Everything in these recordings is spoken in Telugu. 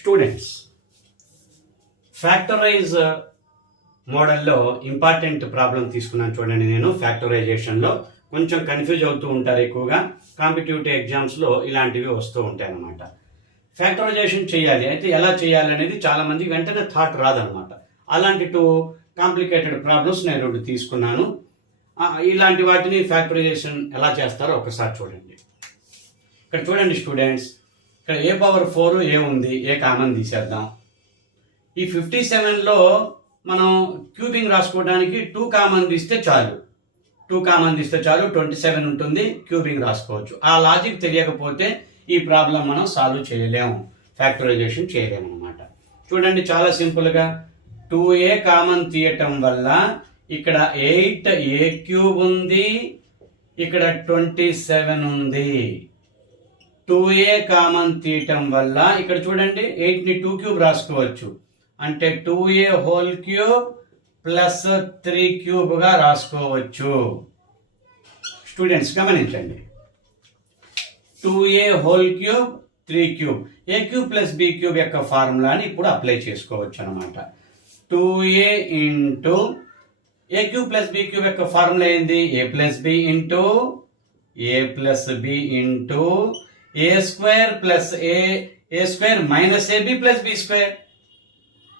స్టూడెంట్స్ ఫ్యాక్టరైజ్ మోడల్లో ఇంపార్టెంట్ ప్రాబ్లం తీసుకున్నాను చూడండి. నేను ఫ్యాక్టరైజేషన్లో కొంచెం కన్ఫ్యూజ్ అవుతూ ఉంటారు ఎక్కువగా. కాంపిటేటివ్ ఎగ్జామ్స్లో ఇలాంటివి వస్తూ ఉంటాయి అన్నమాట. ఫ్యాక్టరైజేషన్ చేయాలి అయితే ఎలా చేయాలి అనేది చాలా మందికి వెంటనే థాట్ రాదనమాట. అలాంటి 2 కాంప్లికేటెడ్ ప్రాబ్లమ్స్ నేను 2 తీసుకున్నాను. ఇలాంటి వాటిని ఫ్యాక్టరైజేషన్ ఎలా చేస్తారో ఒకసారి చూడండి. ఇక్కడ చూడండి స్టూడెంట్స్, ఇక్కడ a⁴ ఏ ఉంది, ఏ కామన్ తీసేద్దాం. ఈ 57లో మనం క్యూబింగ్ రాసుకోవడానికి 2 కామన్ తీస్తే చాలు. 2 కామన్ తీస్తే చాలు, 27 ఉంటుంది, క్యూబింగ్ రాసుకోవచ్చు. ఆ లాజిక్ తెలియకపోతే ఈ ప్రాబ్లం మనం సాల్వ్ చేయలేము, ఫ్యాక్టరైజేషన్ చేయలేము అనమాట. చూడండి చాలా సింపుల్గా 2a కామన్ తీయటం వల్ల ఇక్కడ 8a³ ఉంది, ఇక్కడ 27 ఉంది. 2a కామన్ తీయటం వల్ల ఇక్కడ చూడండి 8ని 2³ రాసుకోవచ్చు. అంటే 2a³ ప్లస్ 3³ రాసుకోవచ్చు. స్టూడెంట్స్ గమనించండి, 2a³ 3³ a³ ప్లస్ b³ యొక్క ఫార్ములాని ఇప్పుడు అప్లై చేసుకోవచ్చు అనమాట. 2a into a³ plus b³ యొక్క ఫార్ములా ఏంది? a plus b into a² plus a² minus ab plus b².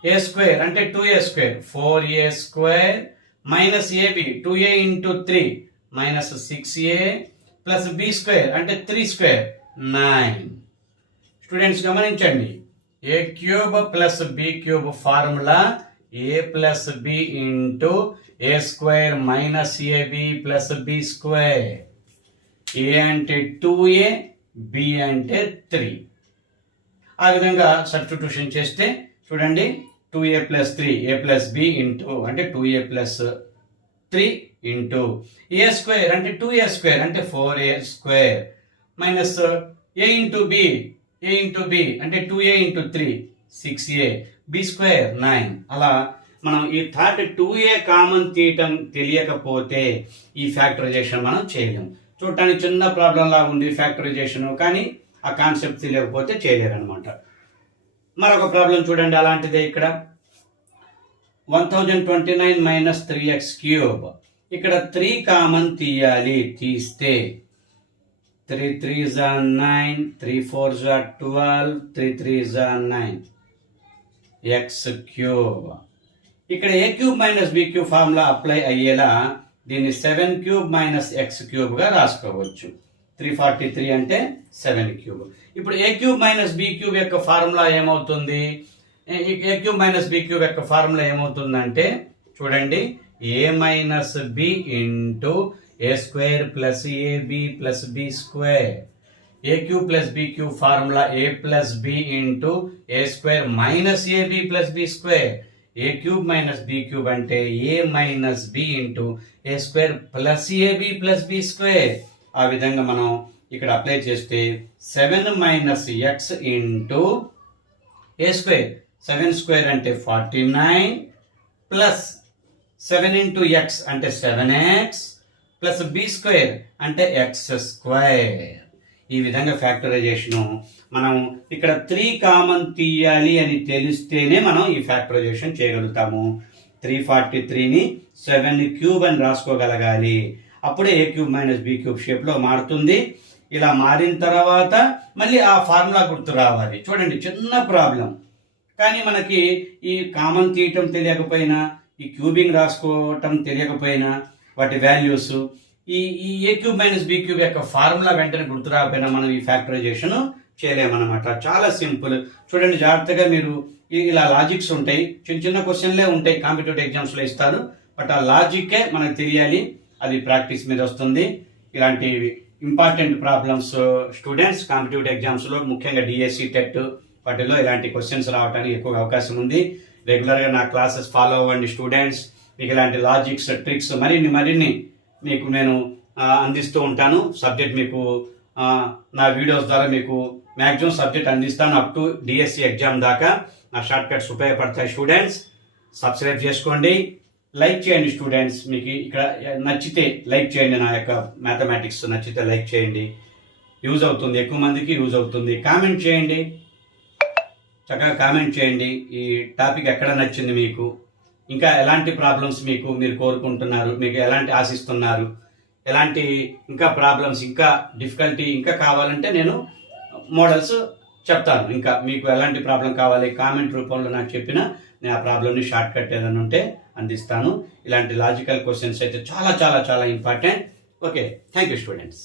a² అంటే 2a² 4a² minus ab 2a into 3 minus 6a plus b² అంటే 3² 9. స్టూడెంట్స్ గమనించండి, a³ plus b³ formula a plus b into a² minus ab plus b². a అంటే 2a, b అంటే 3. ఆ విధంగా సబ్స్టిట్యూషన్ చేస్తే చూడండి 2a plus 3 a plus b into అంటే 2a ప్లస్ 3 ఇంటూ a² అంటే 2a² అంటే 4a² minus a into b అంటే 2a ఇంటూ 3 6a b² 9. అలా మనం ఈ థర్డ్ 2a కామన్ తీయటం తెలియకపోతే ఈ ఫ్యాక్టరైజేషన్ మనం చేయలేము. చూడటానికి చిన్న ప్రాబ్లం లాగా ఉంది ఫ్యాక్టరైజేషన్, కానీ ఆ కాన్సెప్ట్ తెలియకపోతే చేయలేరు అనమాట. మరొక ప్రాబ్లం చూడండి అలాంటిదే. ఇక్కడ 1029 మైనస్ 3x³ ఇక్కడ 3 కామన్ తీయాలి. తీస్తే 3 3s are 9, 3 4s are 12, 3 3s are 9 x³ ఇక్కడ a³ minus b³ formula apply అయ్యేలా దీన్ని 7³ మైనస్ x³ గా రాసుకోవచ్చు. 343 అంటే 7³. ఇప్పుడు a³ మైనస్ b³ యొక్క ఫార్ములా ఏమవుతుంది? a³ మైనస్ b³ యొక్క ఫార్ములా ఏమవుతుందంటే చూడండి a minus b into a² plus ab plus b². a³ plus b³ formula a plus b into a² minus ab plus b². a³ minus b³ అంటే a minus b into a² plus ab plus b². ఆ విధంగా మనం ఇక్కడ అప్లై చేస్తే 7 మైనస్ x ఇంటూ a². 7² అంటే 49 ప్లస్ 7 ఇంటూ x అంటే 7x ప్లస్ b² అంటే x². ఈ విధంగా ఫ్యాక్టరైజేషన్ మనం ఇక్కడ 3 కామన్ తీయాలి అని తెలిస్తేనే మనం ఈ ఫ్యాక్టరైజేషన్ చేయగలుగుతాము. 343ని 7³ అని రాసుకోగలగాలి. అప్పుడే a³ మైనస్ b³ షేప్లో మారుతుంది. ఇలా మారిన తర్వాత మళ్ళీ ఆ ఫార్ములా గుర్తు రావాలి. చూడండి చిన్న ప్రాబ్లం, కానీ మనకి ఈ కామన్ తీయటం తెలియకపోయినా, ఈ క్యూబింగ్ రాసుకోవటం తెలియకపోయినా, వాటి వాల్యూస్ ఈ a³ మైనస్ b³ యొక్క ఫార్ములా వెంటనే గుర్తు రాకపోయినా మనం ఈ ఫ్యాక్టరైజేషన్ చేయలేమన్నమాట. చాలా సింపుల్. చూడండి జాగ్రత్తగా మీరు ఇలా లాజిక్స్ ఉంటాయి, చిన్న చిన్న క్వశ్చన్లే ఉంటాయి, కాంపిటేటివ్ ఎగ్జామ్స్లో ఇస్తారు. బట్ ఆ లాజిక్కే మనకు తెలియాలి, అది ప్రాక్టీస్ మీద వస్తుంది. ఇలాంటి ఇంపార్టెంట్ ప్రాబ్లమ్స్ స్టూడెంట్స్ కాంపిటేటివ్ ఎగ్జామ్స్లో ముఖ్యంగా డిఎస్సి టెట్ వాటిలో ఇలాంటి క్వశ్చన్స్ రావడానికి ఎక్కువ అవకాశం ఉంది. రెగ్యులర్గా నా క్లాసెస్ ఫాలో అవ్వండి స్టూడెంట్స్. మీకు ఇలాంటి లాజిక్స్ ట్రిక్స్ మరిన్ని మీకు నేను అందిస్తూ ఉంటాను. సబ్జెక్ట్ మీకు నా వీడియోస్ ద్వారా మీకు మ్యాక్సిమం సబ్జెక్ట్ అందిస్తాను అప్ టు డిఎస్సి ఎగ్జామ్ దాకా. నా షార్ట్ కట్స్ ఉపయోగపడతాయి స్టూడెంట్స్. సబ్స్క్రైబ్ చేసుకోండి, లైక్ చేయండి స్టూడెంట్స్. మీకు ఇక్కడ నచ్చితే లైక్ చేయండి, నా యొక్క మ్యాథమెటిక్స్ నచ్చితే లైక్ చేయండి, యూజ్ అవుతుంది, ఎక్కువ మందికి యూజ్ అవుతుంది. కామెంట్ చేయండి. చక్కగా కామెంట్ చేయండి. ఈ టాపిక్ ఎక్కడ నచ్చింది మీకు, ఇంకా ఎలాంటి ప్రాబ్లమ్స్ మీరు కోరుకుంటున్నారు, మీకు ఎలాంటి ఆశిస్తున్నారు, ఎలాంటి ఇంకా ప్రాబ్లమ్స్, ఇంకా డిఫికల్టీ ఇంకా కావాలంటే నేను మోడల్స్ చెప్తాను. ఇంకా మీకు ఎలాంటి ప్రాబ్లం కావాలి కామెంట్ రూపంలో నాకు చెప్పినా నేను ఆ ప్రాబ్లమ్ని షార్ట్ కట్ ఏదైనా ఉంటే అందిస్తాను. ఇలాంటి లాజికల్ క్వశ్చన్స్ అయితే చాలా చాలా చాలా important. Okay, thank you students.